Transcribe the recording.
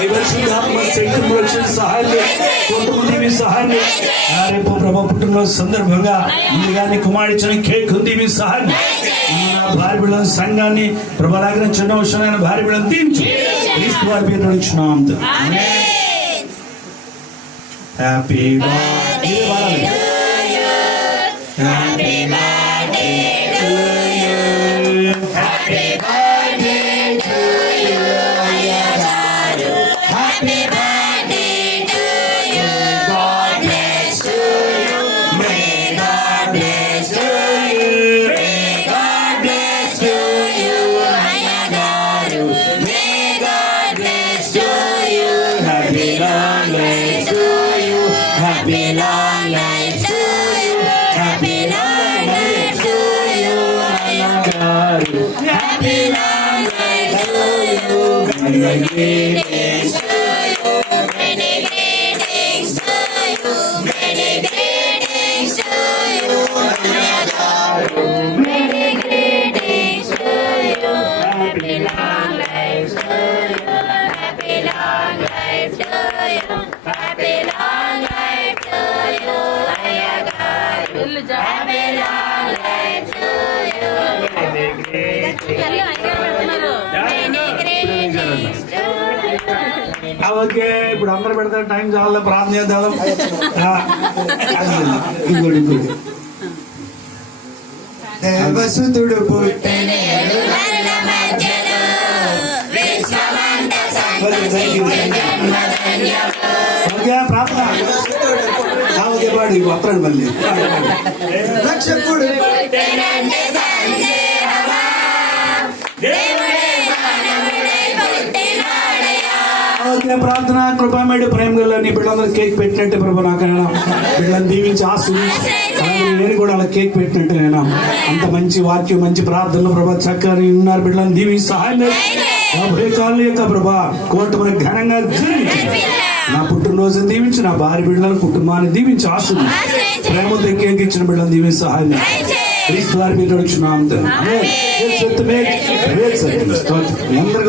ఈ పరిశుద్ధాత్మ శక్తిని రక్షణ సహాయాన్ని కుటుంబం మీ సహాయాన్ని రేపు ప్రభా పుట్టినరోజు సందర్భంగా ముందుగా నీ కుమారుడిచ్చిన కేక్ ఉంది మీ సహాయాన్ని భార్య బిడ్డల సంఘాన్ని ప్రభాలాగిన చిన్న విషయమైన భార్య బిడ్డలు తీర్చు క్రీస్తు వారి పేరు నడుచున్నాం. Happy birthday happy birthday to you happy birthday to you అయ్యగారు happy birthday to you God bless to you may God bless to you may God bless to you అయ్యగారు may God bless to you happy long life to you happy long life to you happy long life to you అయ్యగారు happy long life to you many greetings to you many greetings to you many greetings to you అయ్యగారు many greetings to you happy long life to you happy long life to you happy long life to you అయ్యగారు happy long life to you many greetings okay. ఇప్పుడు అందరు పెడతారు, time చాలా ప్రార్థన చేద్దాం. ఇంకోటి దేవసుతుడు పుట్టెను ఓకే ప్రార్థన ఓకే పాడి వస్తాడు మళ్ళీ రక్షకుడు ఓకే ప్రార్థన కృపమేడు ప్రేమ గల నీ బిడ్డలందరూ కేక్ పెట్టినట్టే ప్రభు నాకైనా బిడ్డలను దీవించి ఆశీర్వదించి నేను కూడా అలా కేక్ పెట్టినట్టు నేను అంత మంచి వాక్యం మంచి ప్రార్థనలు ప్రభా చక్కని ఉన్నారు బిడ్డలను దీవించి సహాయం కాళ్ళు యొక్క ప్రభా కోట మనకు ఘనంగా జీవించి నా పుట్టినరోజును దీవించి నా భార్య బిడ్డలను కుటుంబాన్ని దీవించి ఆశీర్వదించి ప్రేమతో కేక్ ఇచ్చిన బిడ్డలను దీవించి సహాయం క్రీస్తు వారి మీద నడుచున్నాం. అందరికీ